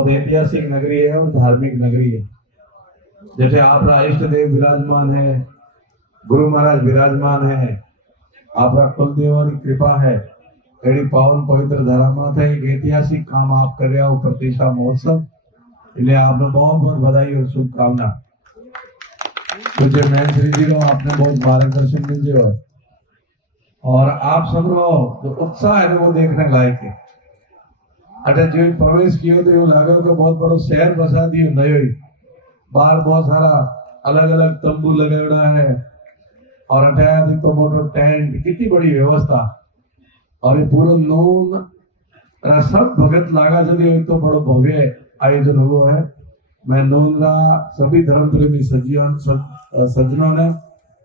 और ऐतिहासिक नगरी है और धार्मिक नगरी है। जैसे आपका इष्ट देव विराजमान है, गुरु महाराज विराजमान है, आपका कुलदेव की कृपा है, एडी पावन पवित्र धरामा था। एक ऐतिहासिक काम आप कर रहे हो, प्रतिष्ठा महोत्सव, इसलिए आपने बहुत बहुत बधाई और शुभकामना। मुझे मैं श्री जी को आपने बहुत मार्गदर्शन दीजिए और आप सब जो उत्साह है वो देखने लायक है। अटे जो प्रवेश किया तो यूं लगे कि बहुत बड़ो शहर बसा दियो नयो ही। बाहर बहुत सारा अलग अलग तंबू लगे है और अटे तो मोटो टेंट, कितनी बड़ी व्यवस्था और ये पूरा नून सब भगत लागा चलिए तो बड़ो भव्य आयोजन हुआ है। मैं नूनरा सभी धर्म प्रेमी सज्जनों ने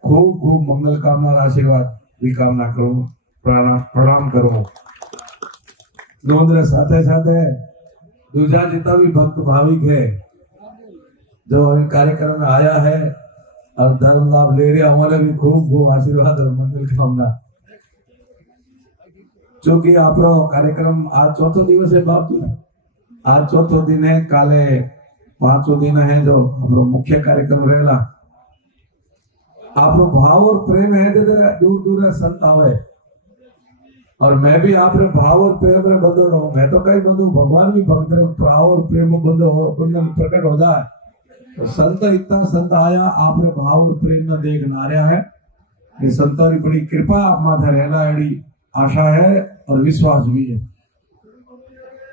खूब खूब मंगल कामना और आशीर्वाद भी कामना करूं, प्रणाम करूं। नूनरे साथे साथे दूसरा जितना भी भक्त भाविक है जो कार्यक्रम में आया है और धर्म लाभ ले रहे, हमारे भी खूब खूब आशीर्वाद और मंगल कामना। क्योंकि आप कार्यक्रम आज चौथो दिवस है बाप जी, आज चौथो दिन है, काले पांचों दिन है जो अपनो मुख्य कार्यक्रम रहेला। आप भाव और प्रेम है दूर दूर संत आवे और मैं भी आप भाव और प्रेम में बंधो रहूं। मैं तो कहीं बंधु, भगवान भी भक्त भाव और प्रेम बंधन प्रकट हो जाए तो संत इतना संत आया आपने भाव और प्रेम न देख ना रहा है कि संतों की बड़ी कृपा आप माथे रहना एडी आशा है और विश्वास भी है।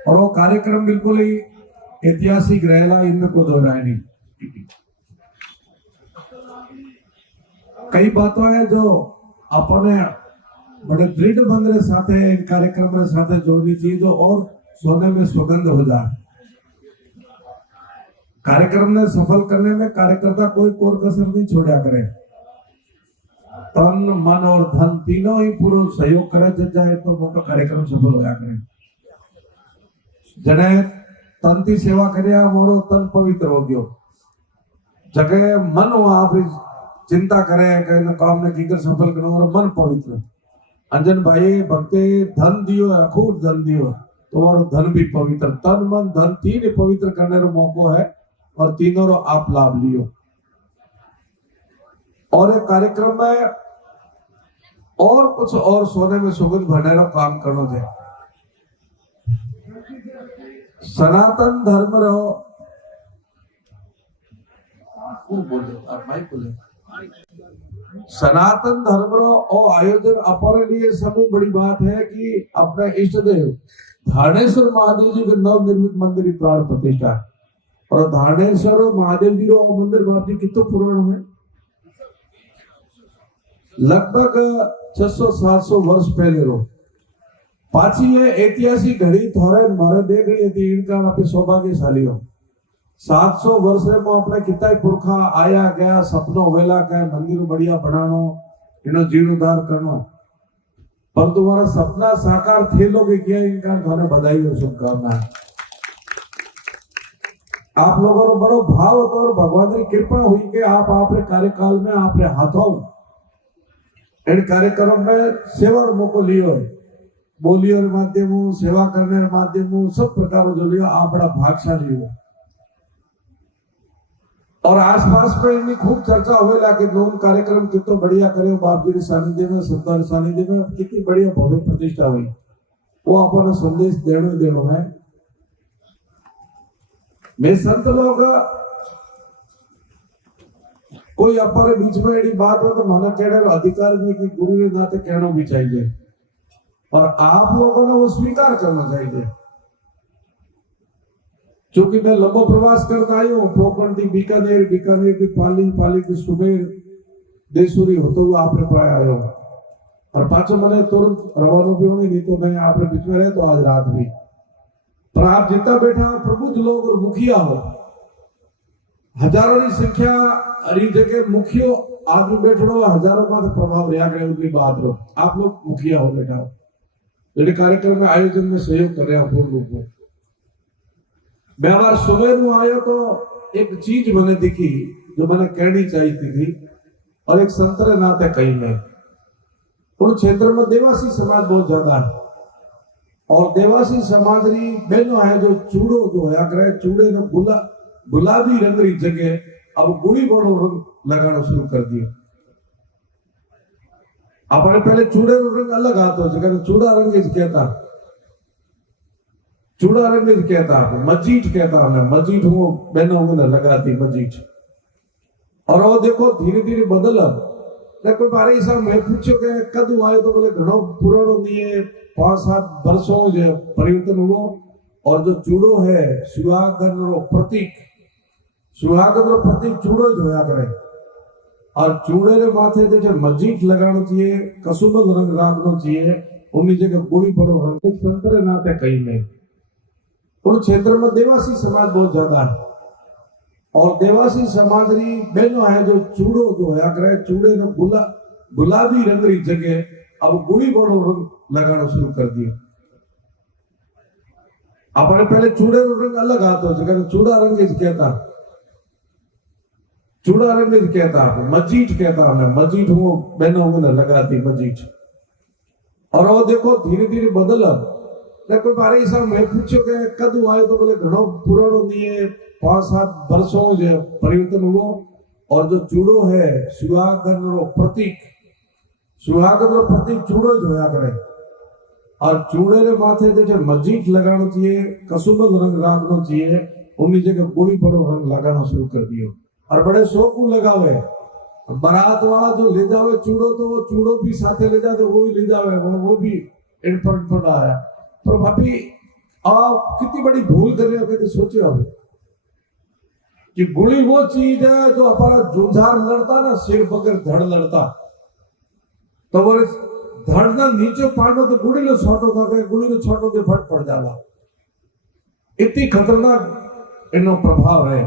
और वो कार्यक्रम बिल्कुल ही ऐतिहासिक रहेला, इनमें कोई दो राय नहीं। कई बातों है जो अपने बड़े दृढ़ बंधे साथे कार्यक्रम में साथे जोड़नी चाहिए जो और सोने में सुगंध हो जाए। कार्यक्रम ने सफल करने में कार्यकर्ता कोई कोर कसर नहीं छोड़ा करे, तन मन और धन तीनों ही पूरा सहयोग करे जब जाए तो वो तो कार्यक्रम सफल होया करे। जने तन की सेवा करे मोरो तन पवित्र हो गयो, जगह मन आप चिंता करे कहीं काम ने कीकर सफल करो और मन पवित्र। अंजन भाई भक्ते धन दियो, खूब धन दियो तो और धन भी पवित्र, तन मन धन तीन पवित्र करने रो मौको है और तीनों रो आप लाभ लियो। और एक कार्यक्रम में और कुछ और सोने में सुगंध भरने रो काम करना चाहिए। सनातन धर्म रो सनातन धर्म रो और आयोजन अपने लिए सब बड़ी बात है कि अपने इष्ट देव धारणेश्वर महादेव जी के नव निर्मित मंदिर की प्राण प्रतिष्ठा है। और धारणेश्वर महादेव जी रो मंदिर बाप जी कितो पुराना है, लगभग 600-700 वर्ष पहले रो पाची ये ऐतिहासिक घड़ी थोड़े मारे देख रही थी। इनका आप सौभाग्यशाली हो 700 वर्ष में अपने कितना पुरखा आया गया, सपनों वेला का मंदिर बढ़िया बनानो, इनो जीर्णोद्धार करनो, पर तुम्हारा सपना साकार थे लोग किया, इनका घने बधाई और शुभकामनाएं। आप लोगों को बड़ो भाव होता और भगवान की कृपा हुई कि आप आपने कार्यकाल में आपने हाथों इन कार्यक्रम में सेवा मौको लियो, बोलियो माध्यम सेवा करने माध्यम सब प्रकार जो लियो, आप बड़ा भागशाली हो। और आसपास में इनकी खूब चर्चा हुएला कि नून कार्यक्रम कितना बढ़िया करे, बाप जी के सानिध्य में संतान सानिध्य में कितनी बढ़िया भव्य प्रतिष्ठा हुई। वो अपना संदेश देनो है। मैं संत लोग कोई अपने बीच में एडी बात हो तो माना कहने अधिकार में कि गुरु के नाते कहना भी चाहिए और आप लोगों ने वो स्वीकार करना चाहिए। क्योंकि मैं लंबो प्रवास करता आई हूँ, पोखरण थी बीकानेर, बीकानेर की पाली की सुबह देशुरी होते हुए आपने पाया आयो और पाचो मैंने तुरंत रवाना भी होनी, नहीं तो मैं आपने बीच में रहे तो आज रात भी। पर आप जितना बैठा प्रबुद्ध लोग और मुखिया हो, हजारों की संख्या अरी जगह मुखियो आदमी बैठो, हजारों का प्रभाव रहा गया उनकी बात रो। आप लोग मुखिया हो बैठा हो, जो कार्यक्रम में आयोजन में सहयोग कर रहे हो पूर्ण रूप में। मैं हमारे सुबह में आयो तो एक चीज मैंने दिखी जो मैंने कहनी चाहिए थी और एक संतरे नाते कही मैं। उन क्षेत्र में देवासी समाज बहुत ज्यादा है और देवासी समाज री बहनों है जो चूड़ो जो है करे चूड़े ने गुलाबी रंग री जगह अब गुड़ी बड़ो रंग लगाना शुरू कर दियो। अपने पहले चूड़े रो रंग अलग आतो जगह चूड़ा रंग ज कहता, चूड़ा रंग ज कहता, मजीठ कहता है, मजीठ वो बहनों ने लगाती मजीठ। और वो देखो धीरे धीरे बदल कोई बारे हिसाब मैं पूछो के कदू आयो तो बोले घणो पुरानो नहीं है 5-7 वर्षों जो परिवर्तन हुआ। और जो चूड़ो है सुहागन रो प्रतीक, सुहागन रो प्रतीक चूड़ो जो होया करे। और चूड़े रे माथे जे मजीठ लगानो चाहिए, कसुमल रंग राखनो चाहिए, उन्हीं जगह गुड़ी बड़ो रंग संतरे नाते कहीं में। उन क्षेत्र में देवासी समाज बहुत ज्यादा है और देवासी समाज री बहनों है जो चूड़ो जो है करे चूड़े ने गुलाबी रंग री जगह अब गुड़ी बड़ो रंग लगाना शुरू कर दियो। अपने पहले चूड़े रो रंग अलग आतो जगह चूड़ा रंग ज कहता, चूड़ा रंग ज कहता, मजीठ कहता है, मजीठ वो बहनों ने लगाती मजीठ। और वो देखो धीरे धीरे बदल कोई बारे हिसाब मैं पूछो के कदू आयो तो बोले घणो पुरानो नहीं है 5-7 वर्षों जो परिवर्तन हुआ। और जो चूड़ो है सुहागन रो प्रतीक, सुहागन रो प्रतीक चूड़ो जो होया करे। और चूड़े रे माथे जे मजीठ लगानो चाहिए, कसुमल रंग राखनो चाहिए, उन्हीं जगह गुड़ी बड़ो रंग लगाना शुरू कर दियो। और बड़े शौक लगावे। बारात वाला जो ले जावे चूड़ो तो वो चूड़ो भी साथे ले जाते, वो भी ले जावे, वो भी इन पर आया। पर भाभी आप कितनी बड़ी भूल कर रहे हो, कभी सोचे हो कि गुड़ी वो चीज है जो हमारा जुझार लड़ता ना सिर बगैर धड़ लड़ता, तो वो धड़ ना नीचे पाड़ो तो गुड़ी ने छोटो था, गुड़ी ने छोटो के फट पड़ जाला। इतनी खतरनाक इनो प्रभाव है।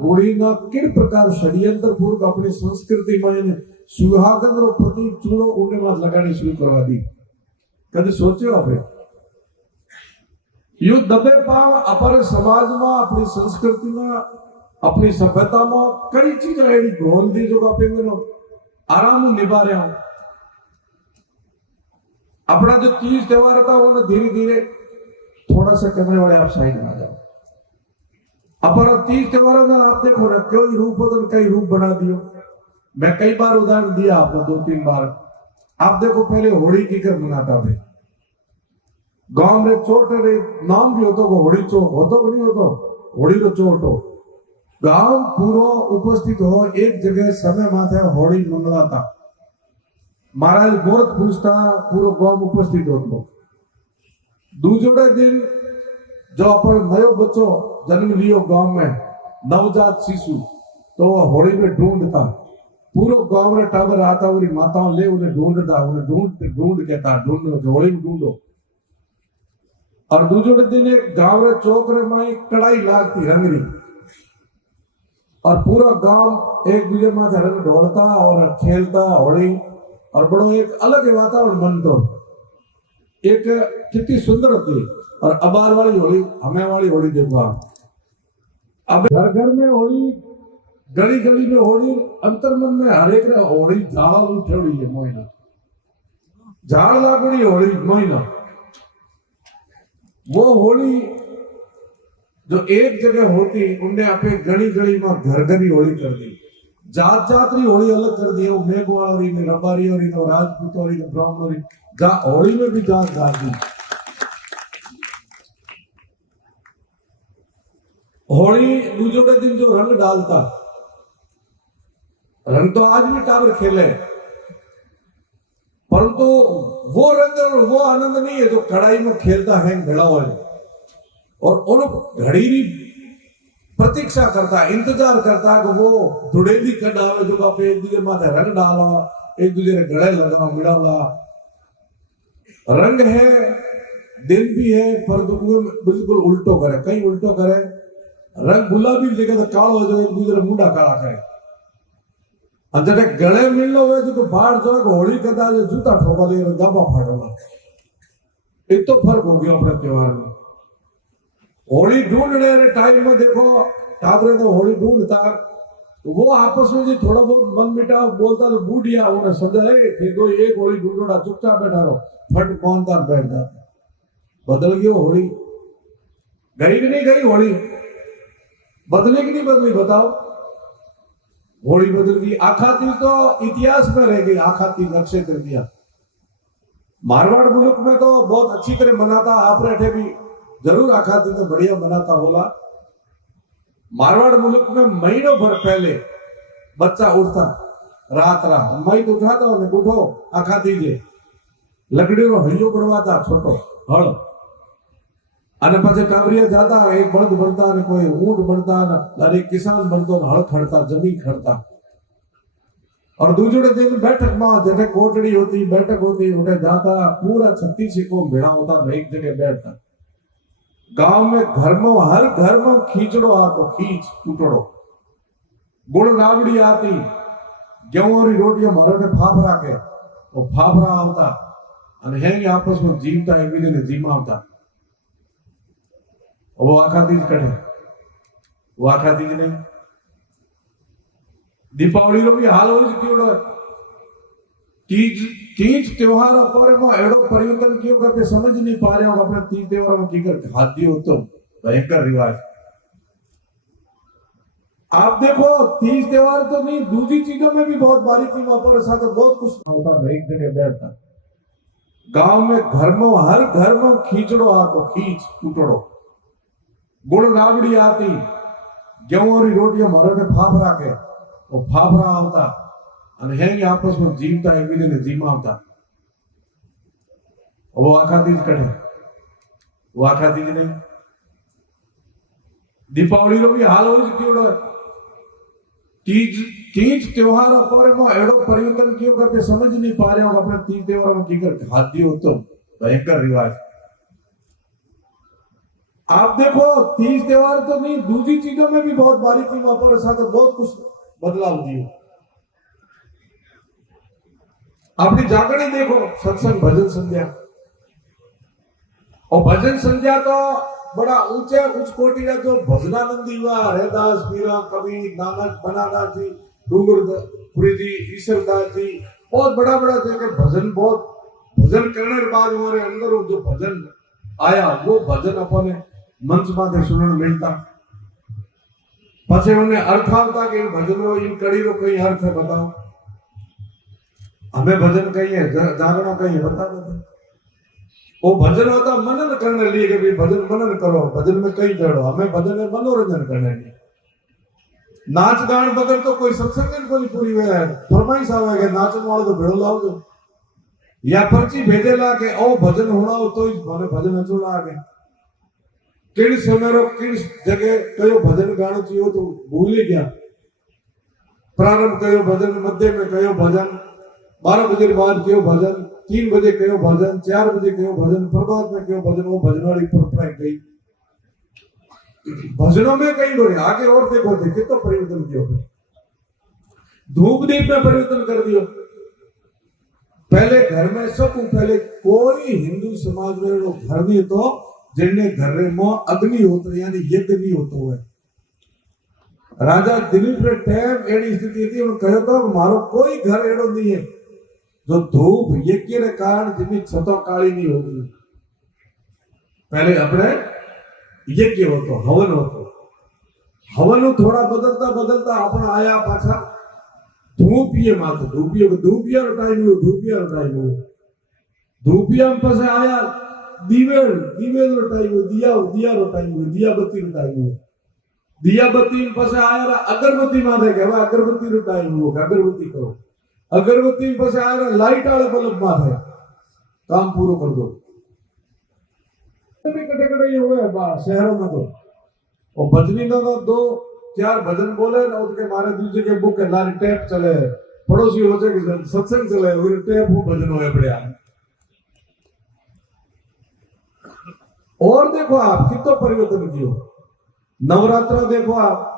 गुड़ी ना किन प्रकार षड्यंत्र पूर्वक अपनी संस्कृति में सुहागन रो प्रतीक चूड़ो उन्हें मात लगानी शुरू करवा दी। कभी सोचो आप यू दबे पाव अपने समाज में, अपनी संस्कृति में, अपनी सभ्यता में कई चीजें ऐसी घोल दी जो आप आराम निभा रहे हो। अपना जो तीज त्योहार था वो धीरे धीरे थोड़ा सा कैमरे वाले आप साइड में आ जाओ। अपना तीज त्योहार में आप देखो ना कई रूप होते कई रूप बना दियो। मैं कई बार उदाहरण दिया आपको 2-3 बार। आप देखो पहले होली की कर मनाता थे गांव में, चोट रे नाम भी होतो को होली चौक होतो कि नहीं होतो, होली रो चोट हो। गांव पूरो उपस्थित हो एक जगह समय माथे होली मंगलाता, महाराज बहुत पूछता, पूरो गांव उपस्थित होतो। दूसरे दिन जो अपन नयो बच्चो जन्म लियो गांव में, नवजात शिशु, तो होली में ढूंढता, पूरो गांव में टाबर आता, उरी माताओं ले उन्हें ढूंढता, उन्हें ढूंढ कहता, ढूंढो होली में ढूंढो। और दूसरे दिन एक गांव रे चौक रे में कड़ाई लागती रंगरी, और पूरा गांव एक दूसरे माथे रंग ढोलता और खेलता होली, और बड़ो एक अलग वातावरण बनतो। एक कितनी सुंदर होती। और अबार वाली होली, हमें वाली होली देखो आप, अब घर घर में होली, गली गली में होली, अंतर्मन में हरेक होली झाड़ उठेड़ी है मोइना, झाड़ लागड़ी होली मोइना। वो होली जो एक जगह होती उनने आपे गली गली में घर घर ही होली कर दी, जात जात री होली अलग कर दी। वो मेघवाड़ी ने, रबारी और राजपूत और ब्राह्मण होली में भी जात जात दी। होली दूसरे दिन जो रंग डालता, रंग तो आज भी टावर खेले, परंतु वो रंग और वो आनंद नहीं है जो कड़ाई में खेलता है भेड़ा हो। और उन घड़ी भी प्रतीक्षा करता है, इंतजार करता है कि वो धुड़ेली कड़ा हो जो आप एक दूसरे माथे रंग डालो, एक दूसरे गले लगाओ, मिलावा। रंग है, दिन भी है, परंतु बिल्कुल उल्टो करे, कहीं उल्टो करे। रंग गुलाबी जगह तो कालो हो जाए, एक दूसरे मुंडा काला करे। जब गले मिलनो हुए जो बाहर जो होली कदा जो जूता ठोका दे गाबा फाड़ोगा। एक तो फर्क हो गया अपने त्योहार में। होली ढूंढने रे टाइम में देखो टाबरे तो होली ढूंढता, वो आपस में जो थोड़ा बहुत मन मिटा बोलता तो बूढ़िया उन्हें समझा है तो एक होली ढूंढोड़ा चुपचाप बैठा रहो, फट कौन बैठ जाता। बदल गयो होली गई कि नहीं गई होली बदली कि नहीं बदली बताओ होली बदल गई आखा तीज तो इतिहास में रह गई आखा तीज अक्षय तृतीया मारवाड़ मुल्क में तो बहुत अच्छी तरह मनाता आप रहे भी जरूर आखा तीज तो बढ़िया मनाता होला मारवाड़ मुल्क में महीनों भर पहले बच्चा उठता रात मई तो उठाता उन्हें उठो आखा तीजे लकड़ी रो हड़ियो बनवाता छोटो हड़ અને પછી કાબરિયા જાતા એક બળદ બનતા અને કોઈ ઊંટ બનતા અને એક કિસાન બનતો હળ ખડતા જમીન ખડતા और दूसरे दिन बैठक में जैसे कोटड़ी होती बैठक होती उठे जाता पूरा 36 को भेड़ा होता एक जगह बैठता गांव में घर में हर घर में खींचड़ो आतो खींच टूटड़ो गुड़ राबड़ी आती गेहूं और रोटियां मरने फाफरा के वो फाफरा आवता અને હેંગે आपस में जीवता एक બીજે ને જીમાવતા वो आखा तीज कटे वो आखा तीज नहीं दीपावली रो भी हाल हो क्यों तीज तीज त्योहार पर में एडो परिवर्तन क्यों करके समझ नहीं पा रहे हो अपने तीज त्योहार में की कर खाद्य हो तो भयंकर रिवाज आप देखो तीज त्योहार तो नहीं दूसरी चीजों में भी बहुत बारीकी में पर साथ बहुत कुछ होता है एक जगह बैठता गांव में घर में हर घर में खींचड़ो आतो खींच टूटड़ो गुड़ राबड़ी आती गेहूं और रोटियां मरने फाफरा के वो फाफरा आवता અને હેંગે आपस में जीवता एक બીજે ને જીમાવતા वो आखा तीज कटे वो आखा तीज नहीं दीपावली रो भी हाल हो क्यों तीज तीज त्योहार पर में एडो परिवर्तन क्यों करके समझ नहीं पा रहे हो अपने तीज त्योहार में की कर खाद्य हो तो भयंकर रिवाज आप देखो तीज त्योहार तो नहीं दूसरी चीजों में भी बहुत बारीकी में पर साथ बहुत कुछ बदलाव दियो अपनी जागरणी देखो सत्संग भजन संध्या और भजन संध्या तो बड़ा ऊंचे उच्च कोटि का जो भजनानंदी हुआ हरिदास मीरा कबीर नानक बनाना जी डूंगरपुरी जी ईश्वरदास जी बहुत बड़ा बड़ा जगह भजन बहुत भजन करने के बाद हमारे अंदर जो भजन आया वो भजन अपने मंच में सुनने मिलता पछे उन्हें अर्थ आता कि इन भजनों इन कड़ी रो कई अर्थ है बताओ हमें भजन कही है जागरण कही है बता दो वो भजन होता मनन करने लिए कि भजन मनन करो भजन में कई जड़ो हमें भजन है मनोरंजन करने लिए नाच गान बगैर तो कोई सत्संग कोई पूरी हुए है फरमाइश आवे के नाचन वालों तो भेड़ो लाओ जो या पर्ची भेजेला के ओ भजन होना हो तो माने भजन अचूड़ा आगे किन समय किन जगह कयो भजन गानो चाहिए तो भूल ही गया प्रारंभ कयो भजन मध्य में कयो भजन 12 बजे बाद कयो भजन 3 बजे कयो भजन 4 बजे कयो भजन प्रभात में कयो भजन वो भजन वाली परंपरा गई भजनों में कई बोले आगे और देखो थे कितना परिवर्तन किया धूप दीप में परिवर्तन कर दियो पहले घर में सब पहले कोई हिंदू समाज में वो घर नहीं तो जिनने घर में अग्निहोत्र यानी यज्ञ नहीं होता है राजा दिलीप रे टाइम एडी स्थिति थी उन्होंने कहा था मारो कोई घर एडो नहीं है जो धूप यज्ञ के कारण जिनकी छतो काली नहीं होती पहले अपने यज्ञ होतो हवन थोड़ा बदलता बदलता अपना आया पाछा धूपिये माथे धूपिया रो टाइम हो धूपिया में पासे आया दिवेल रो टाइम हो दिया रो टाइम हो दिया बत्ती रो टाइम हो दिया बत्ती में पासे आया अगरबत्ती माथे के अगरबत्ती रो टाइम हो अगरबत्ती करो अगरबत्ती में पासे आया लाइट वाले बल्ब माथे काम पूरा कर दो कटे ये हुए शहरों में तो और भजनी ना 2-4 भजन बोले ना उसके मारे दूसरे के बुक के लारी टेप चले पड़ोसी हो जाए सत्संग चले और टेप वो भजन होए पड़े और देखो आप कितना परिवर्तन किया नवरात्रा देखो आप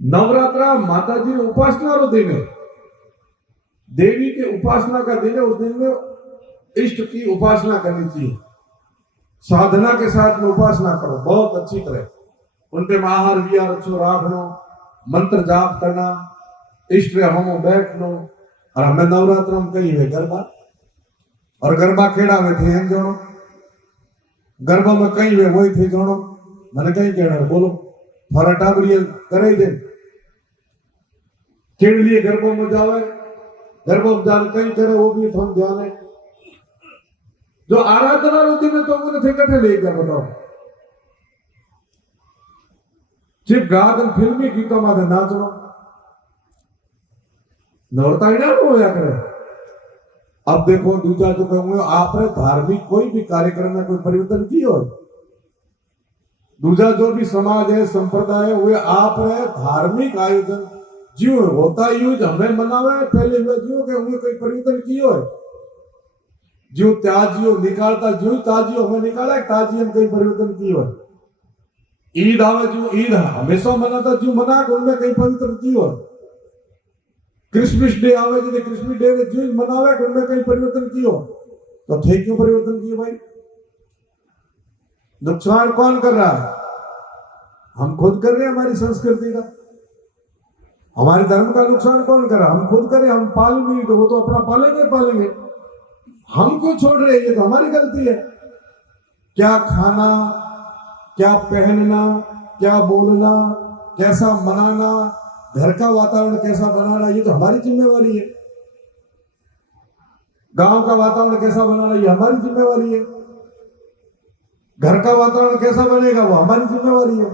नवरात्रा माता जी उपासना रो दिन है देवी के उपासना का दिन है उस दिन में इष्ट की उपासना करनी चाहिए साधना के साथ में उपासना करो बहुत अच्छी तरह उनके में आहार विहार अच्छो रखना मंत्र जाप करना इष्ट हम बैठनो और हमें नवरात्र में कही है गरबा और गरबा खेड़ा में थे जोड़ो गरबा में कई वे वही थी जानो मैंने कहीं कहना बोलो थारा टाबरिये करे दे केड़ लिए गरबा में जावे गरबा में जाने कहीं करे वो भी थम ध्यान है जो आराधना होती है तो उन्हें थे कटे ले गया बताओ सिर्फ गादन फिल्मी गीतों में नाचना नौरता ही ना होया करे। अब देखो दूसरा जो कहूंगे आपने धार्मिक कोई भी कार्यक्रम में कोई परिवर्तन की हो दूसरा जो भी समाज है संप्रदाय है वो आपने धार्मिक आयोजन जीव होता यूं हमें मनावे पहले हुए जीव के उन्हें कोई परिवर्तन की हो जो त्याजियो निकालता जो ताजियो हमें निकाला ताजी हम कहीं परिवर्तन की हो ईद आवे जो ईद हमेशा मनाता जो मना उनमें कहीं परिवर्तन की हो क्रिसमस डे आवे जो क्रिसमस डे जो मनावे उनमें कहीं परिवर्तन की हो तो थे क्यों परिवर्तन किए भाई नुकसान कौन कर रहा है हम खुद कर रहे हैं हमारी संस्कृति का हमारे धर्म का नुकसान कौन कर रहा है हम खुद करें हम पालेंगे तो वो तो अपना पालेंगे हम क्यों छोड़ रहे हैं ये तो हमारी गलती है क्या खाना क्या पहनना क्या बोलना कैसा मनाना घर का वातावरण कैसा बनाना ये तो हमारी जिम्मेवारी है गांव का वातावरण कैसा बनाना ये हमारी जिम्मेवारी है घर का वातावरण कैसा बनेगा वो हमारी जिम्मेवारी है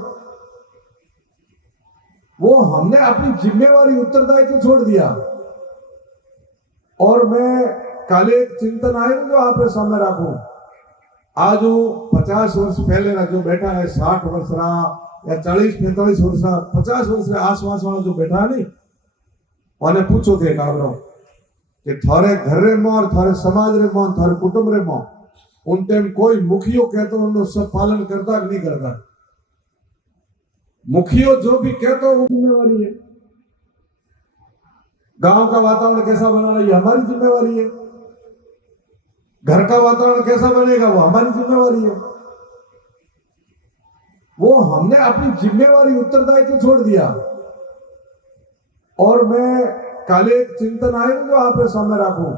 वो हमने अपनी जिम्मेवारी उत्तरदायित्व तो छोड़ दिया और मैं कल एक चिंतन आए जो आपके सामने रखूं आज वो 50 वर्ष पहले ना जो बैठा है 60 वर्ष रहा या 40-45 वर्ष रहा 50 वर्ष रे आसपास वाला जो बैठा नहीं उन्हें पूछो थे काबरो कि थारे घर रे मो और थारे समाज रे मो थारे कुटुंब रे मो उन टाइम कोई मुखियो कहते उन्होंने सब पालन करता कि नहीं करता मुखियो जो भी कहते वो जिम्मेवारी है गांव का वातावरण कैसा बनाना ये हमारी जिम्मेवारी है घर का वातावरण कैसा बनेगा वो हमारी जिम्मेवारी है वो हमने अपनी जिम्मेवारी उत्तरदायित्व तो छोड़ दिया और मैं कल एक चिंतन आए जो आपके सामने रखूं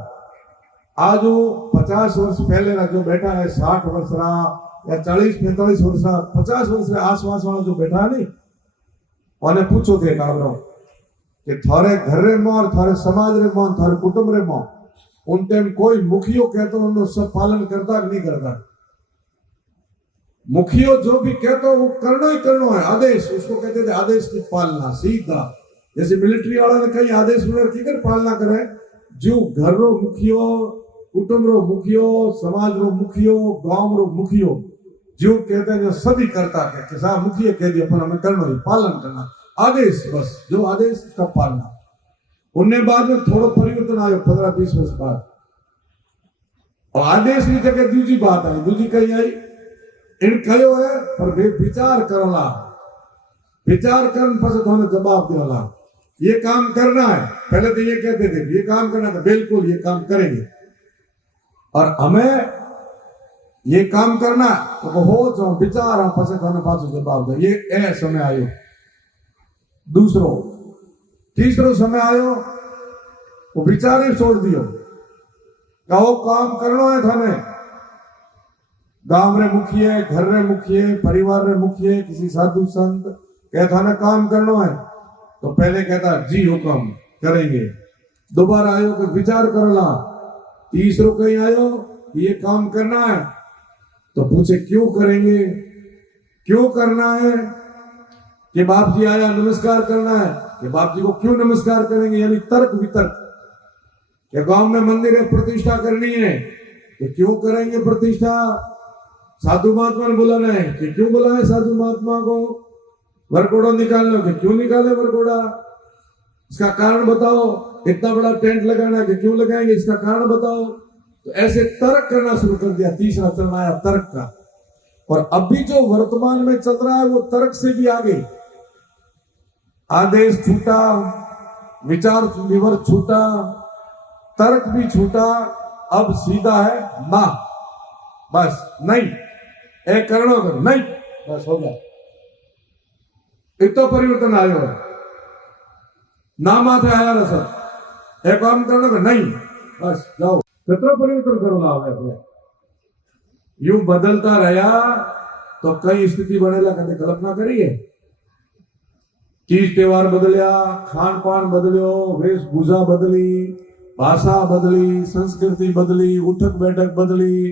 आज वो 50 वर्ष पहले ना जो बैठा है 60 वर्ष रहा या 40-45 वर्ष रहा 50 वर्ष रे आसपास वाला जो बैठा नहीं उन्हें पूछो थे काबरो कि थारे घर रे मो और थारे समाज रे मो थारे कुटुंब रे मो उन टाइम कोई मुखियो कहते उन्होंने सब पालन करता कि नहीं करता मुखियो जो भी कहते वो करना है आदेश उसको कहते थे आदेश की पालना सीधा जैसे मिलिट्री वाला ने कई आदेश वगैरह की कर पालना करे जो घर रो मुखियो कुटुंब रो मुखियो समाज रो मुखियो गांव रो मुखियो जो कहते हैं जो सभी करता है कि साहब मुखिया कह दिया पर हमें करना है पालन करना आदेश बस जो आदेश का पालना उनने बाद में थोड़ा परिवर्तन आयो 15-20 वर्ष बाद और आदेश की जगह दूसरी बात आई दूसरी कही आई इन कहो है पर विचार करला विचार करने पर थोड़ा जवाब देला ये काम करना है पहले तो ये कहते थे ये काम करना था बिल्कुल ये काम करेंगे और हमें ये काम करना तो हो जो विचार पसे थोड़ा पास जवाब दे ये ए समय आयो दूसरो तीसरो समय आयो वो विचार ही छोड़ दियो कहो काम करना है थाने गांव रे मुखिए घर रे मुखिए परिवार रे मुखिए किसी साधु संत कहता ना काम करना है तो पहले कहता जी हुक्म करेंगे दोबारा आयो कि विचार करला तीसरो कहीं आयो ये काम करना है तो पूछे क्यों करेंगे क्यों करना है कि बाप जी आया नमस्कार करना है कि बाप जी को क्यों नमस्कार करेंगे यानी तर्क वितर्क कि गांव में मंदिर है प्रतिष्ठा करनी है कि क्यों करेंगे प्रतिष्ठा साधु महात्मा ने बुलाना है कि क्यों बुलाए साधु महात्मा को वरकोड़ा निकालना कि क्यों निकाले वरकोड़ा इसका कारण बताओ इतना बड़ा टेंट लगाना है कि क्यों लगाएंगे इसका कारण बताओ तो ऐसे तर्क करना शुरू कर दिया तीसरा चरण आया तर्क का और अभी जो वर्तमान में चल रहा है वो तर्क से भी आगे आदेश छूटा विचार विमर्श छूटा तर्क भी छूटा अब सीधा है ना बस नहीं एक करो नहीं बस हो गया इतना परिवर्तन आयो है ना माथे आया ना सर एक काम करना नहीं बस जाओ कितना परिवर्तन करो ना यूं बदलता रहा तो कई स्थिति बनेला, कदे कल्पना करिए। तीज त्योहार बदलिया, खान पान बदलियो, वेशभूषा बदली, भाषा बदली, संस्कृति बदली, उठक बैठक बदली,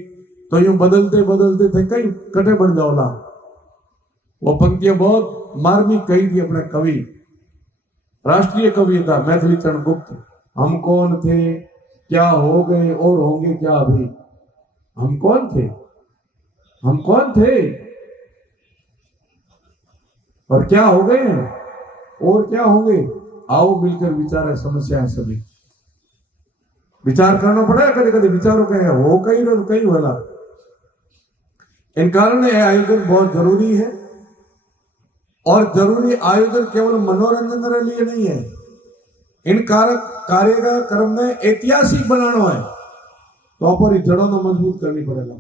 तो यूं बदलते बदलते थे कई कटे बन जाओला। वो पंक्तियां बहुत मार्मिक कही थी अपने कवि, राष्ट्रीय कवि था मैथिली चरण गुप्त। हम कौन थे, क्या हो गए और होंगे क्या अभी। हम कौन थे, हम कौन थे और क्या हो गए हैं और क्या होंगे। आओ मिलकर विचार समस्या है, सभी विचार करना पड़ेगा। कभी कभी विचारों के हो कहीं तो कहीं होला। इन कारण यह आयोजन बहुत जरूरी है, और जरूरी आयोजन केवल मनोरंजन के लिए नहीं है। इन कार्य का क्रम में ऐतिहासिक बनाना है, तो अपनी जड़ों को मजबूत करनी पड़ेगा।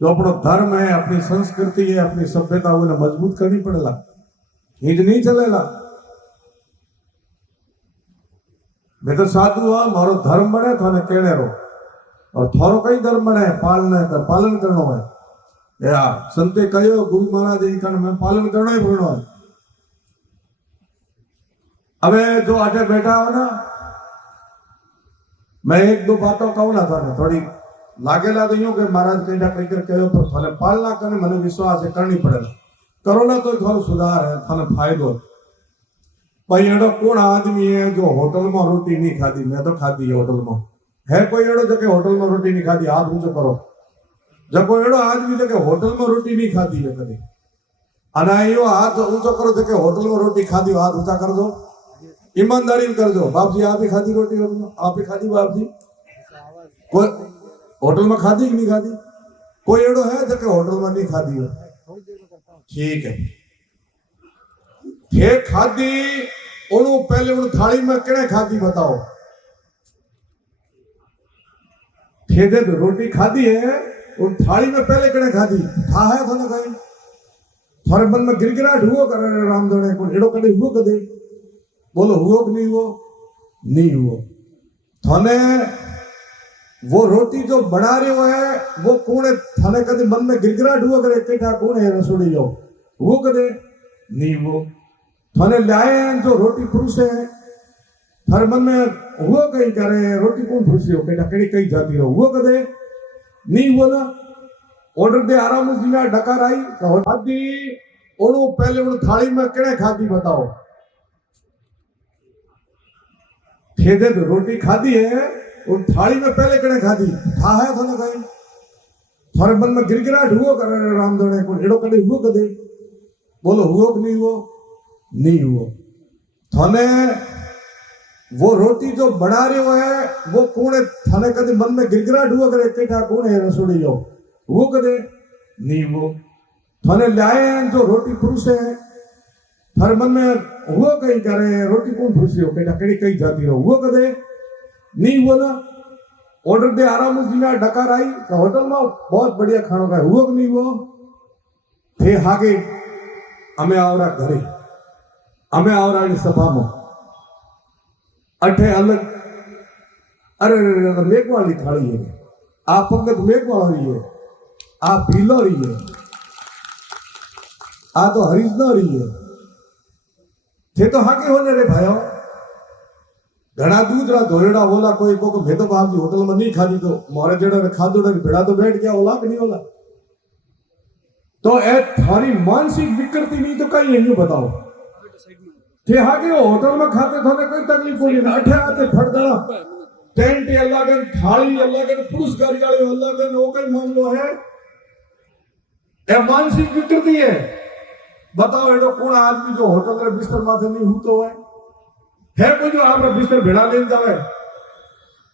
जो अपना धर्म है, अपनी संस्कृति है, अपनी सभ्यता उन्हें मजबूत करनी पड़ेगा, हिंज नहीं चलेगा। मैं तो साधु हुआ, मारो धर्म बने थाने कहने रो, और थारो कई धर्म बने पालना है तो पालन करना है। या संते कहो गुरु महाराज जी का मैं पालन करना ही पड़ना है। अबे जो आटे बैठा हो ना, मैं एक दो बातों कहूँ ना थाने थोड़ी लागेला तो यूं कि महाराज कहीं कहीं कर कहो, पर थाने पालना करने मैंने विश्वास है करनी पड़ेगा। करो ना तो थोड़ा सुधार है, थाने फायदो। भाई एडो कौन आदमी है जो होटल में रोटी नहीं खाती। मैं तो खाती है होटल में। है कोई एडो जो के होटल में रोटी नहीं खाती, हाथ ऊंचो करो। जब कोई एडो आदमी जो के होटल में रोटी नहीं खाती है कभी, अना यो हाथ ऊंचो करो जो के होटल में रोटी खाती, हाथ ऊंचा कर दो, ईमानदारी कर दो। बाप जी आप ही खाती रोटी, आप ही खाती बाप जी। कोई होटल में खाती कि नहीं खाती? कोई एडो है जो के होटल में नहीं खाती है? ठीक है, थे खादी ओनू पहले उन थाली में केड़े खादी बताओ। थे दे तो रोटी खादी है, उन थाली में पहले केड़े खादी था है थाने कहीं? थारे मन में गिरगिराहट हुओ करे रामधणे को एड़ो कदे हुओ कदे? बोलो हुओ कि नहीं हुओ? नहीं हुओ। थाने वो रोटी जो बना रहे हो है वो कौन है? थाने कदे मन में गिरगिराहट हुआ करे केठा कौन है रसोड़ी जो वो कदे नहीं वो। थाने लाए हैं जो रोटी पुरुष है, थारे मन में हुआ कहीं करे रोटी कौन पुरुष हो केठा केड़ी कहीं जाती रहो वो कदे नहीं हुआ ना। ऑर्डर दे आराम जी में डकार आई तो खादी ओनू पहले उन थाली में केड़े खादी बताओ। थे दे तो रोटी खादी है, उन थाली में पहले केड़े खादी था है थाने कहीं? थारे मन में गिरगिराहट हुओ करे रामधणे को एड़ो कदे हुओ कदे? बोलो हुओ कि नहीं हुओ? नहीं हुओ। थाने वो रोटी जो बना रहे हो है वो कौन है? थाने कदे मन में गिरगिराहट हुआ करे केठा कौन है रसोड़ी जो वो कदे नहीं वो। थाने लाए हैं जो रोटी पुरुष है, थारे मन में हुआ कहीं करे रोटी कौन पुरुष हो केठा केड़ी कहीं जाती रहो वो कदे नहीं हुआ ना। ऑर्डर दे आराम जी में डकार आई तो होटल में बहुत बढ़िया खाना खाए हुआ कि नहीं हुआ? थे हागे अमे आवरा घरे, अमे आवरा सभा में अठे अलग अरे मेघ वाली थाली है, आ पंगत मेघ वाली है, आ पीलो रही है, आ तो हरीज न रही है। थे तो हागे होने रे भाइयों, घना दूध रा धोरेड़ा बोला कोई को मैं तो बाप जी होटल में नहीं खादी तो मोरे जेड़ा खादो भेड़ा तो बैठ गया होला कि नहीं होला। तो ए थारी मानसिक विकृति नहीं तो कहीं है, बताओ। थे हागे होटल में खाते थाने कोई तकलीफ नहीं ना। अठे आते फटदड़ा टेंट अलग है, थाली अलग है, पुरुष कार्यालय अलग है, वो कोई मामलो है? ए मानसिक विकृति है। बताओ एडो कौन आदमी जो होटल रे बिस्तर माथे नहीं हूतो है कोई जो आप बिस्तर भेड़ा ले जावे?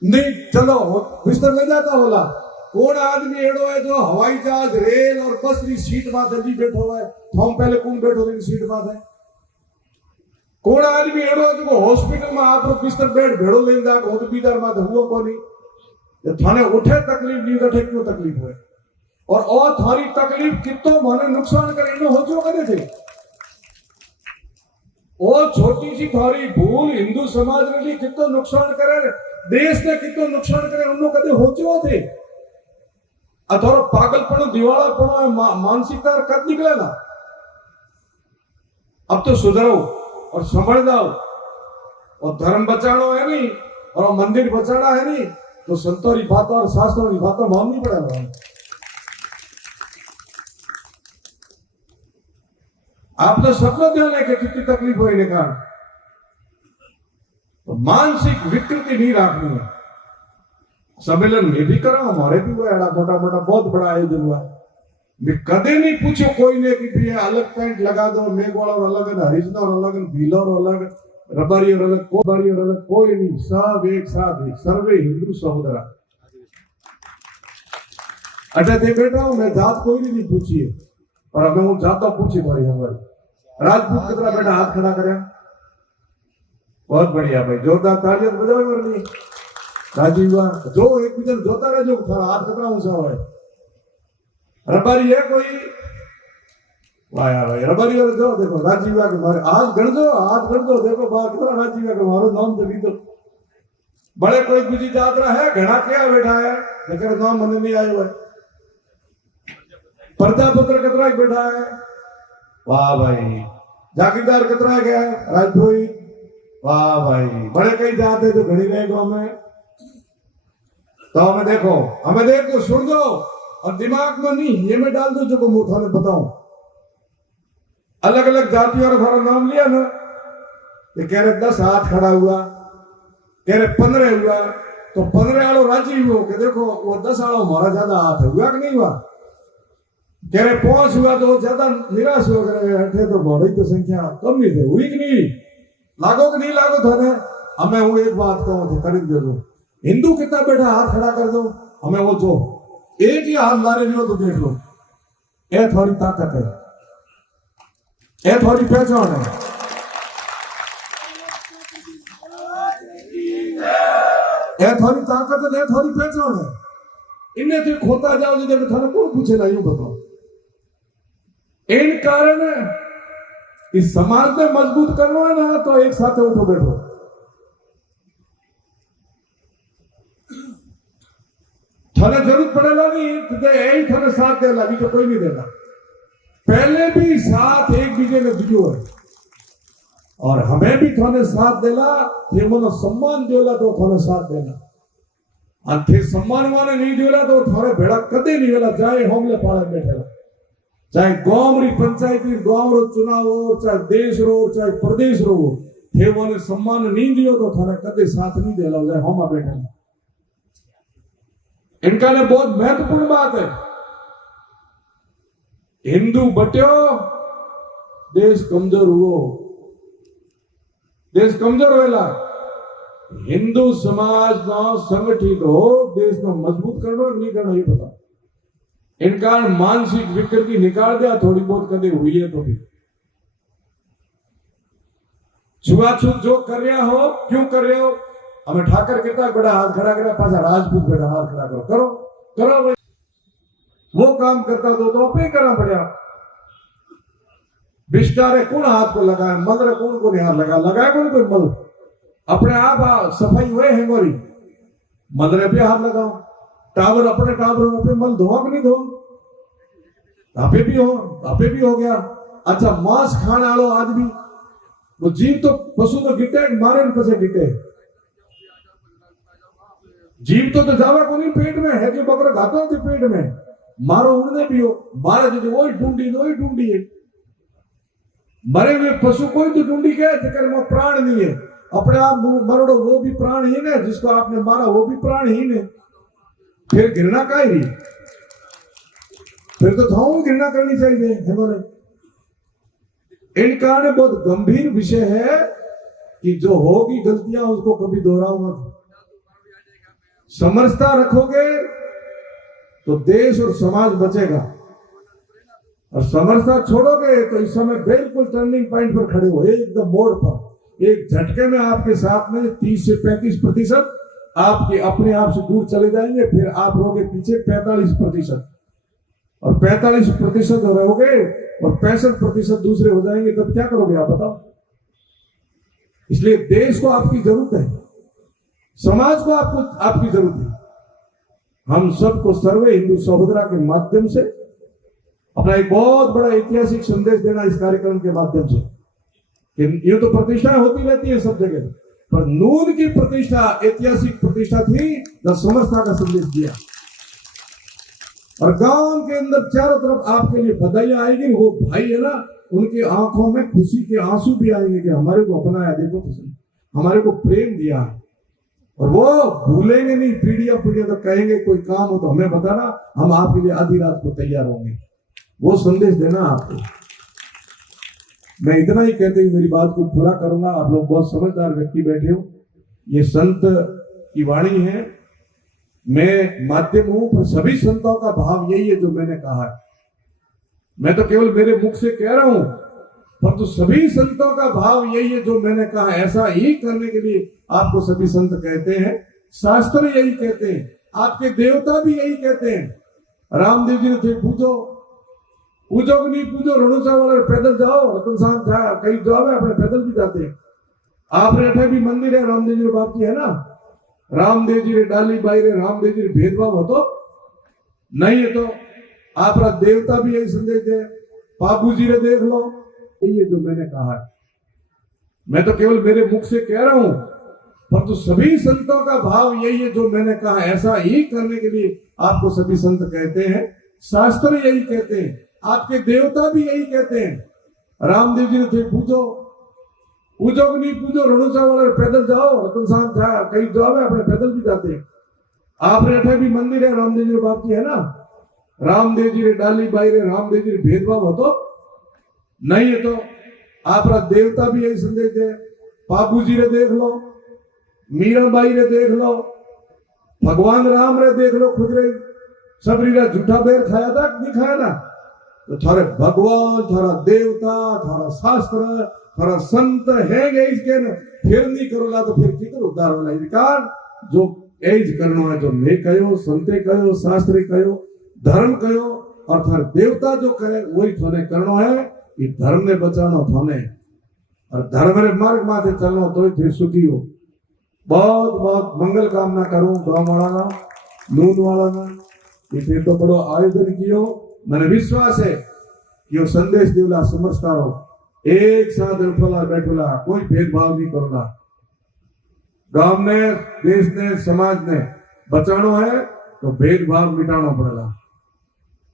नहीं, चलो बिस्तर ले जाता होला। कौन आदमी एडो है जो हवाई जहाज रेल और बस की सीट माथे नहीं बैठो है? हम पहले कौन बैठो थे सीट माथे? कौन आदमी एडो है जो हॉस्पिटल में आप बिस्तर बेड भेड़ो ले जा हो तो बीदार माथे हुआ को नहीं? थाने उठे तकलीफ नहीं उठे क्यों तकलीफ हुए? और थारी तकलीफ कितो माने नुकसान करे इनो हो जो करे थे। ओ छोटी सी थारी भूल हिंदू समाज ने लिए कितो नुकसान करे, देश ने कितो नुकसान करे, उनको कदे हो जो थे। अथवा पागलपणो दिवाळापणो मानसिकता कद निकले ना। अब तो सुधरो और समझ जाओ, और धर्म बचाना है नहीं और मंदिर बचाना है नहीं, तो संतों की बातों और शास्त्रों की बातों मान नहीं पड़ेगा। आपने सबको ध्यान है कि कितनी तकलीफ हो इन्हें कारण, तो मानसिक विकृति नहीं रखनी है। सम्मेलन में भी करा, हमारे भी हुआ, मोटा मोटा बहुत बड़ा आयोजन हुआ। मैं कदे नहीं पूछो कोई ने कि भैया अलग पैंट लगा दो, मेघवाल और अलग, हरिजन और अलग, भील और अलग, रबारी और अलग, कोबारी और अलग, कोई नहीं, सब एक साथ ही, सर्वे हिंदू सहोदरा। अटे थे बैठा हूं मैं, जात कोई नहीं पूछी है, और हमें वो जाता पूछी भाई हमारी राजपूत कितना बेटा हाथ खड़ा करे, बहुत बढ़िया भाई, जोरदार तालियां बजाओ मेरे लिए। राजीव जो एक दूसरे जोता रहे, जो हाथ कितना ऊंचा हो, रबारी है कोई, वाह भाई रबारी वाले जो देखो राजीव के मारे आज गण दो, आज गण दो, देखो बात कितना राजीव के मारो नाम जगी तो बड़े कोई दूसरी यात्रा है, घना क्या बैठा है, लेकिन नाम मन नहीं आया हुआ है। प्रजापत्र कतरा बैठा है, वाह भाई, जागीरदार कतरा गया है, राजपुरोहित, वाह भाई, बड़े कई जाते जो घड़ी रहे गांव में। तो हमें देखो सुन दो और दिमाग में नहीं ये में डाल दो, जो को मुंह थाने बताऊं। अलग अलग जातियों का थोड़ा नाम लिया ना, ये कह रहे 10 हाथ खड़ा हुआ, कह रहे 15 हुआ, तो 15 वालों राजी हो कि देखो वो 10 वालों हमारा ज्यादा हाथ हुआ कि नहीं हुआ, कह रहे 5 हुआ तो ज्यादा निराश हो गए, हटे तो बड़ी तो संख्या कम नहीं थे, हुई कि नहीं, लागो कि नहीं लागो थाने। हमें वो एक बात कहूं थे, खरीद दे दो, हिंदू कितना बैठा हाथ खड़ा कर दो, हमें वो जो एक ही हाथ मारे नहीं हो तो देख लो, ये थोड़ी ताकत है, ये थोड़ी पहचान है, ये थोड़ी ताकत है, ये थोड़ी पहचान है। इन्हें तो खोता जाओ जी, थाने कौन पूछेगा, यूं बताओ। इन कारण इस समाज में मजबूत करना है ना, तो एक साथ उठो बैठो। थाने जरूरत पड़ेगा नहीं तो यही थाने साथ देना, अभी तो कोई नहीं देना, पहले भी साथ एक बीजे ने दियो है, और हमें भी थाने साथ देला, ये मनो सम्मान देला तो थाने साथ देना, और थे सम्मान वाले नहीं देला तो थारे भेड़ा कदे नहीं वेला, चाहे होमले पाले बैठेला, चाहे गांव री पंचायती गांव रो चुनाव हो, चाहे देश रो, चाहे प्रदेश रो, थे वाले सम्मान नहीं दियो तो थाने कदे साथ नहीं देला, चाहे होमा बैठेला। इनका ने बहुत महत्वपूर्ण बात है, हिंदू बट्यो देश कमजोर हुओ, देश कमजोर होएला, हिंदू समाज ना संगठित हो, देश को मजबूत करना नहीं करना ये बता। इनका मानसिक विकृति निकाल दिया, थोड़ी बहुत कदे हुई है तो भी छुआछूत जो कर रहा हो, क्यों कर रहे हो, हमें ठाकर कितना बड़ा हाथ खड़ा करा, पासा राजपूत बड़ा हाथ खड़ा करो, करो करो भाई, वो काम करता तो अपने करना पड़ा। बिस्टारे कौन हाथ को लगाए, मल कौन को नहीं हाथ लगाए कौन कोई मल, अपने आप सफाई हुए है मोरी, मदरे पे हाथ लगाओ, टावर अपने टावरों पे मल धोआ कि नहीं धो, आपे भी हो गया। अच्छा मांस खाने वालों आदमी, वो जीव तो पशु तो गिटे मारे पसे गिटे, जीव तो जावा को नहीं पेट में है, जो बकरा घातो थे पेट में, मारो उड़ने भी हो, मारे जो वही ढूंढी है, मरे हुए पशु कोई तो ढूंढी गए, जिक्र में प्राण नहीं है, अपने आप मरोड़ो वो भी प्राणहीन है, जिसको आपने मारा वो भी प्राणहीन है, फिर घृणा का ही, फिर तो थाऊ घृणा करनी चाहिए हमारे। इन कारण बहुत गंभीर विषय है कि जो होगी गलतियां उसको कभी दोहराओ मत, समरसता रखोगे तो देश और समाज बचेगा, और समरसता छोड़ोगे तो इस समय बिल्कुल टर्निंग पॉइंट पर खड़े हो, एकदम मोड़ पर, एक झटके में आपके साथ में 30 से 35% आपके अपने आप से दूर चले जाएंगे, फिर आप रहोगे पीछे 45%, और 45% रहोगे और 65% दूसरे हो जाएंगे, तब क्या करोगे आप बताओ। इसलिए देश को आपकी जरूरत है, समाज को आपको आपकी जरूरत है, हम सबको सर्वे हिंदू सहोदरा के माध्यम से अपना एक बहुत बड़ा ऐतिहासिक संदेश देना इस कार्यक्रम के माध्यम से कि ये तो प्रतिष्ठा होती रहती है सब जगह, पर नून की प्रतिष्ठा ऐतिहासिक प्रतिष्ठा थी जब समरसता का संदेश दिया। और गांव के अंदर चारों तरफ आपके लिए बधाइयां आएगी। वो भाई है ना, उनकी आंखों में खुशी के आंसू भी आएंगे कि हमारे को अपनाया, देखो तो सही, हमारे को प्रेम दिया है। और वो भूलेंगे नहीं, पीढ़ियां पीढ़ियां तो कहेंगे कोई काम हो तो हमें बताना, हम आपके लिए आधी रात को तैयार होंगे। वो संदेश देना आपको। मैं इतना ही कहते हुए मेरी बात को पूरा करूंगा। आप लोग बहुत समझदार व्यक्ति बैठे हो, ये संत की वाणी है, मैं माध्यम हूं, पर सभी संतों का भाव यही है जो मैंने कहा है। मैं तो केवल मेरे मुख से कह रहा हूं, परंतु सभी संतों का भाव यही है जो मैंने कहा। ऐसा ही करने के लिए आपको सभी संत कहते हैं, शास्त्र यही कहते हैं, आपके देवता भी यही कहते हैं। रामदेव जी ने थे पूजो कि नहीं पूजो, रणुचा वाले पैदल जाओ, रतन साहब जाए कहीं जाओ, अपने पैदल भी जाते हैं। आप रेठे भी मंदिर है रामदेव जी बाप की है ना, रामदेव जी रे डाली बाई रे रामदेव जी भेदभाव हो तो नहीं है। तो आप देवता भी यही संदेश दे, बाबू जी रे देख लो, ये जो मैंने कहा है। मैं तो केवल मेरे मुख से कह रहा हूं, परंतु सभी संतों का भाव यही है जो मैंने कहा। ऐसा ही करने के लिए आपको सभी संत कहते हैं, शास्त्र यही कहते हैं, आपके देवता भी यही कहते हैं। रामदेव जी ने थे पूजो कि नहीं पूजो, रणुचा वाले पैदल जाओ, रतन साहब जाए कहीं जाओ, अपने पैदल भी जाते हैं। आप रेठे भी मंदिर है रामदेव जी बाप की है ना, रामदेव जी रे डाली बाई रे रामदेव जी भेदभाव हो तो नहीं है। तो आप देवता भी यही संदेश दे, बाबू जी रे देख लो, मीराबाई रे देख लो, भगवान राम रे देख लो, खुद रे सबरी रा झूठा बेर खाया था नहीं खाया ना। तो थारे भगवान, थारा देवता, थारा शास्त्र, थारा संत है इसके न फिर नहीं करोला तो फिर की करो उद्धार होला। कारण जो एज करना है, जो मैं कहो, संते कहो, शास्त्री कहो, धर्म कहो, और थारे देवता जो करे वही थोने करना है। ये धर्म ने बचाना थोने, और धर्म रे मार्ग माथे चलना तो थे सुखी हो। बहुत बहुत मंगल कामना करूं गांव वाला नून वाला ना, इसे तो बड़ो आयोजन कियो। मैंने विश्वास है कि वो संदेश देवला समझदार हो, एक साथ उठोला बैठोला, कोई भेदभाव नहीं करोला। गांव ने, देश ने, समाज ने बचाना है तो भेदभाव मिटाना पड़ेगा।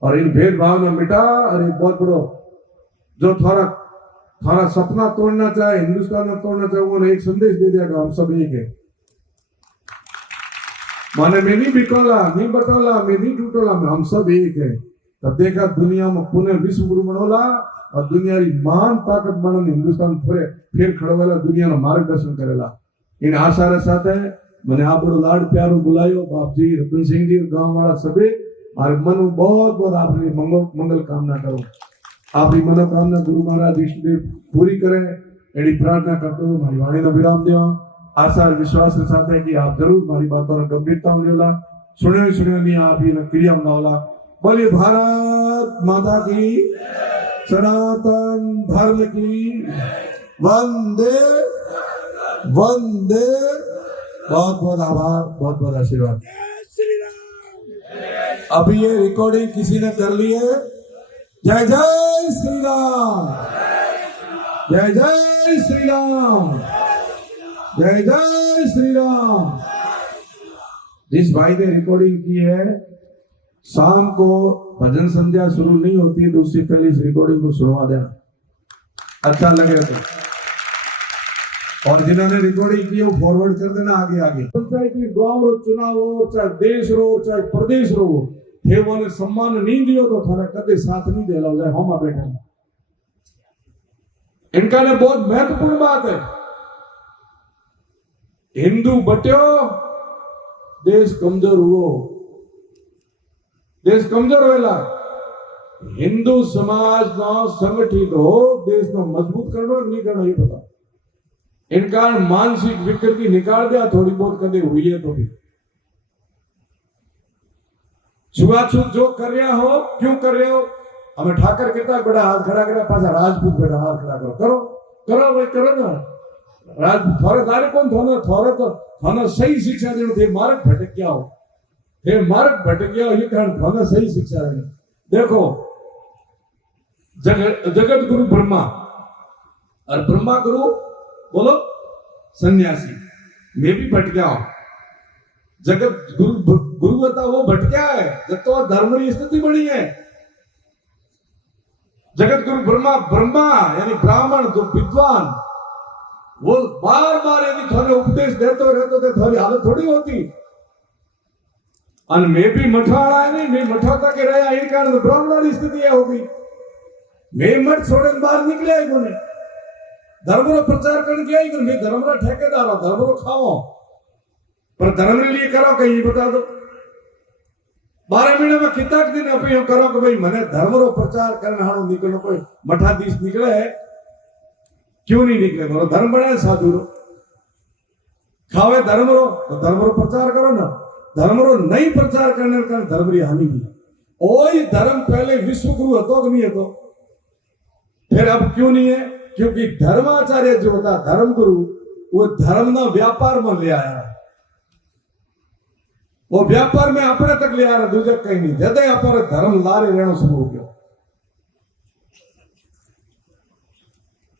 और इन भेदभाव ने मिटा, और एक बहुत बड़ो जो थारा सपना तोड़ना चाहे, हिंदुस्तान में तोड़ना चाहे, वो एक संदेश दे दिया हम सब एक है। माने मैं नहीं बिटोला, नहीं बटोला, मैं नहीं टूटोला, हम सब एक है। तब देखा दुनिया में पुनः विश्व गुरु बनोला, और दुनिया की महान ताकत बनने हिंदुस्तान फिर खड़ोला, दुनिया में मार्गदर्शन करेला। इन आशा के साथ है मैंने आप बड़ो लाड प्यारो बुलायो, बाप जी, रतन सिंह जी, गांव वाला सभी, और मन बहुत बहुत आपने मंगल कामना करो। आपकी मनोकामना गुरु महाराज इष्टदेव पूरी करें, एडी प्रार्थना करते हुए हमारी वाणी न विराम देवा। आशा और विश्वास के साथ है कि आप जरूर हमारी बातों में गंभीरता में लेला, सुने नहीं आप ही न क्रिया में लाओला। बोलिए भारत माता की, सनातन धर्म की, वंदे वंदे। बहुत बहुत आभार, बहुत बहुत आशीर्वाद। अभी ये रिकॉर्डिंग किसी ने कर ली है। जय जय श्री राम, जय जय श्री राम, जय जय श्री राम। जिस भाई ने रिकॉर्डिंग की है, शाम को भजन संध्या शुरू नहीं होती तो उससे पहले इस रिकॉर्डिंग को सुनवा देना, अच्छा लगे तो। और जिन्होंने रिकॉर्डिंग की वो फॉरवर्ड कर देना आगे आगे। पंचायत गांव रो चुनाव हो, चाहे देश रो, चाहे प्रदेश रो, हे वो सम्मान नहीं दियो तो थारा कदे साथ नहीं दे लो जाए हम बैठे। इनका ने बहुत महत्वपूर्ण बात है, हिंदू बट्यो देश कमजोर हुओ, देश कमजोर वेला। हिंदू समाज नो संगठित हो, देश को मजबूत करना नहीं करना ये पता। इनका मानसिक विकृति निकाल दिया थोड़ी बहुत कदे हुई है तो भी। छुआछूत जो कर रहा हो, क्यों कर रहे हो? हमें ठाकर कहता बड़ा हाथ खड़ा करे, पासा राजपूत बेटा हाथ खड़ा करो, करो करो भाई, करो ना। राज थोड़े दारे कौन थोड़े तो थोड़ा सही शिक्षा देने थे, मार्ग भटक क्या हो। हे मार्ग भट गया, ये कारण थाने सही शिक्षा है। देखो जगत गुरु ब्रह्मा और ब्रह्मा गुरु बोलो सन्यासी, मैं भी भट गया हूं। जगत गुरु बता वो भट गया है जब तो धर्म की स्थिति बनी है। जगत गुरु ब्रह्मा यानी ब्राह्मण जो विद्वान, वो बार बार यदि थोड़े उपदेश देते रहते तो थोड़ी हालत थोड़ी होती। और मैं भी मठवाड़ा है नहीं, मैं मठवाता के रहा इन कारण ब्राह्मण की स्थिति होगी। मैं मठ छोड़े बाहर निकले कोने धर्म रो प्रचार करने गया ही, मैं धर्म रा ठेकेदार हूं, धर्म रो खाओ पर धर्म के लिए करो कहीं बता दो। 12 महीने में कितना दिन अपने करो कि भाई मैंने धर्म रो प्रचार करने हाणो निकलो, कोई मठाधीश निकले है क्यों नहीं निकले? बोलो धर्म बने साधु रो खावे धर्म रो तो धर्म रो प्रचार करो ना। धर्म रो नहीं प्रचार करने का धर्म की हानि भी। ओई धर्म पहले विश्व गुरु हतो कि नहीं हतो? फिर अब क्यों नहीं है? क्योंकि धर्माचार्य जो होता धर्म गुरु, वो धर्म ना व्यापार में ले आया। वो व्यापार में अपने तक ले आ रहा, दूसरे कहीं नहीं। जदे अपने धर्म लारे रहना शुरू हो गया।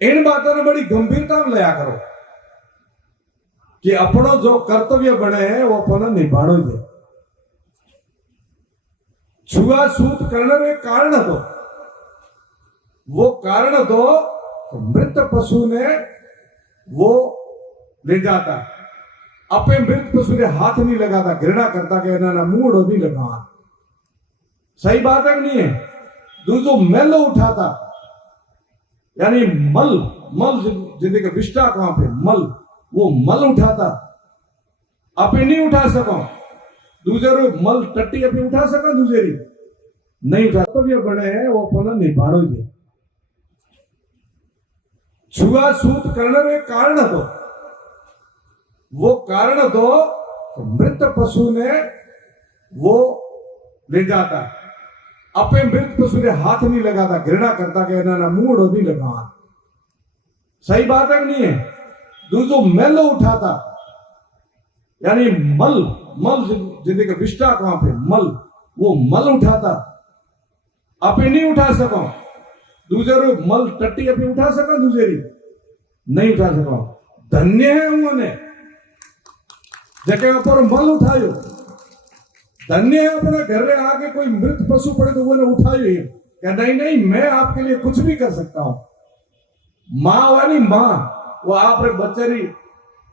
इन बातों ने बड़ी गंभीरता में लिया करो कि अपनो जो कर्तव्य बने हैं वो अपना निभानो है। छुआछूत करने में कारण तो वो कारण तो मृत पशु ने वो ले जाता, अपने मृत पशु ने हाथ नहीं लगाता, घृणा करता कि ना मूड नहीं लगा। सही बात है कि नहीं है? दूसरो मेलो उठाता यानी मल जिंदगी का विष्टा कहां पे मल, वो मल उठाता, अपने नहीं उठा सको। दूसरे मल टट्टी अपने उठा सका, दूसरी नहीं उठा। तो ये बने हैं वो अपना निभानो है। छुआछूत करने में कारण तो वो कारण तो मृत पशु ने वो ले जाता, अपने मृत पशु ने हाथ नहीं लगाता, घृणा करता कि ना मूड नहीं लगा। सही बात है कि नहीं है? दूसरो मेलो उठाता यानी मल जिंदगी का विष्टा कहां पे मल, वो मल उठाता, अपने नहीं उठा सको। दूसरे मल टट्टी अपनी उठा सका, दूसरी नहीं उठा सको। धन्य है उन्होंने जगह पर मल उठायो। धन्य है अपने घर में आके कोई मृत पशु पड़े तो वो उठायो क्या? नहीं मैं आपके लिए कुछ भी कर सकता हूं। मां वाली मां वो आप बच्चे की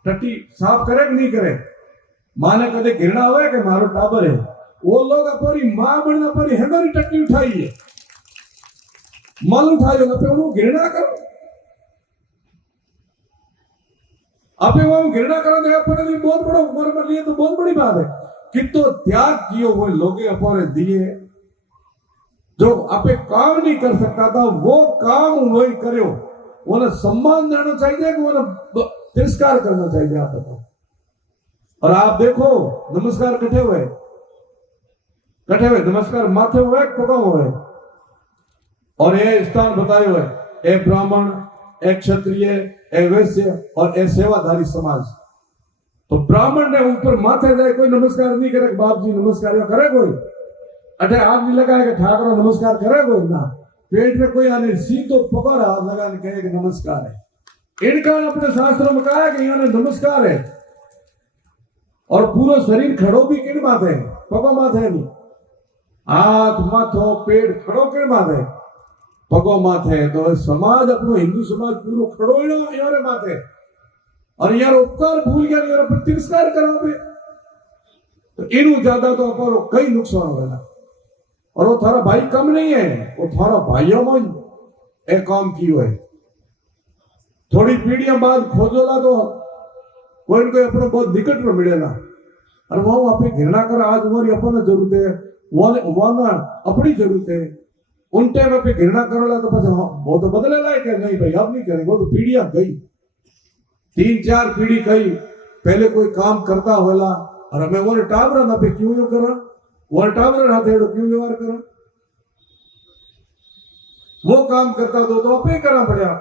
टट्टी साफ करे कि नहीं करे? मां ने कदे घृणा हुआ कि मारो टाबर है, वो लोग अपनी मां बनना पर हमारी टट्टी उठाई है, मल उठायो ना पे वो घृणा करो। अपने वो घृणा करो तो अपने लिए बहुत बड़ा उम्र लिए तो बहुत बड़ी बात है। कितो त्याग किए हुए लोग अपने दिए, जो अपने काम नहीं कर सकता था वो काम वही करो। उन्हें सम्मान देना चाहिए कि उन्हें तिरस्कार करना चाहिए? आप बताओ। और आप देखो नमस्कार कटे हुए नमस्कार माथे हुए पगा हुए, और ये स्थान बताए हुए ए ब्राह्मण, ए क्षत्रिय, ए वैश्य और ए सेवाधारी समाज। तो ब्राह्मण ने ऊपर माथे जाए कोई नमस्कार नहीं करे, बाप जी नमस्कार करे कोई? अटे हाथ नहीं लगाए कि ठाकुर नमस्कार करे कोई ना? पेट में कोई आने सीधो पकड़ हाथ लगा कहे कि नमस्कार है। इनका अपने शास्त्रों में कहा है कि इन्होंने नमस्कार है। और पूरा शरीर खड़ो भी किन बात है? पगो माथे नहीं, हाथ माथो पेट खड़ो किन बात है? पगो माथे। तो समाज अपनो हिंदू समाज पूरो खड़ो यारे माथे, और यार उपकार भूल गया, यार पर तिरस्कार करावे तो इनु ज्यादा तो अपरो कई नुकसान होगा। और वो थारा भाई कम नहीं है, वो थारा भाइयों में एक काम कियो है। थोड़ी पीढ़ियां बाद खोजोला तो कोई न कोई अपना बहुत निकट में मिलेगा, और वो अपनी घृणा कर आज हमारी अपना जरूरत है, वो ना अपनी जरूरत है। उन टाइम पे घृणा करोला तो पता वो तो बदलेला है कि नहीं भाई अब नहीं करेंगे। वो तो पीढ़ियां गई, 3-4 पीढ़ी गई, पहले कोई काम करता होला और हमें वो टाबरा ना पे क्यों करा, वो टाबरा हाथ क्यों व्यवहार करा, वो काम करता तो अपने करना पड़ा।